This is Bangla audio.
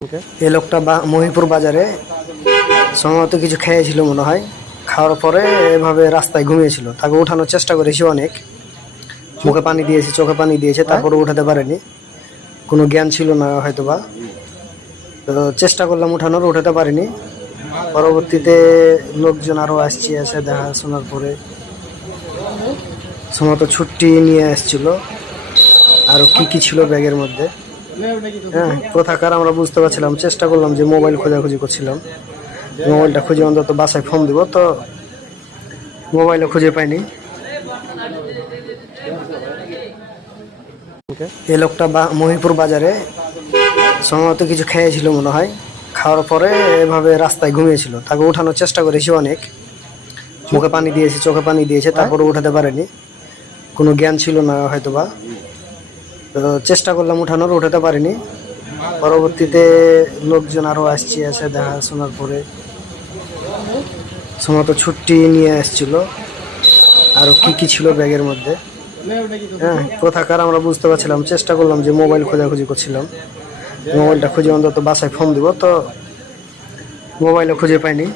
এই লোকটা মহিপুর বাজারে সম্ভবত কিছু খেয়েছিল মনে হয়। খাওয়ার পরে এভাবে রাস্তায় ঘুমিয়েছিল। তাকে উঠানোর চেষ্টা করেছি অনেক, মুখে পানি দিয়েছি, চোখে পানি দিয়েছে, তারপরে উঠাতে পারেনি, কোনো জ্ঞান ছিল না হয়তোবা। তো চেষ্টা করলাম উঠানোর, উঠাতে পারিনি। পরবর্তীতে লোকজন আরো আসছে, এসে দেখাশোনার পরে সম্ভবত ছুটি নিয়ে আসছিল, আরো কি কি ছিল ব্যাগের মধ্যে, হ্যাঁ কোথাকার আমরা বুঝতে পারছিলাম। চেষ্টা করলাম যে মোবাইল খোঁজাখুঁজি করছিলাম, মোবাইলটা খুঁজে অন্তত বাসায় ফোন দিব, তো মোবাইলও খুঁজে পাইনি। এই লোকটা মহিপুর বাজারে সম্ভবত কিছু খেয়েছিল মনে হয়। খাওয়ার পরে এভাবে রাস্তায় ঘুমিয়েছিল। তাকে উঠানোর চেষ্টা করেছি অনেক, মুখে পানি দিয়েছি, চোখে পানি দিয়েছে, তারপরে উঠাতে পারেনি, কোনো জ্ঞান ছিল না হয়তোবা। তো চেষ্টা করলাম উঠানোর, উঠাতে পারিনি। পরবর্তীতে লোকজন আরো আসছে, এসে দেখাশোনার পরে সম্ভবত ছুটি নিয়ে আসছিল, আরো কি কি ছিল ব্যাগের মধ্যে, হ্যাঁ কোথাকার আমরা বুঝতে পারছিলাম। চেষ্টা করলাম যে মোবাইল খোঁজাখুঁজি করছিলাম, মোবাইলটা খুঁজে অন্তত বাসায় ফোন দিব, তো মোবাইলও খুঁজে পাইনি।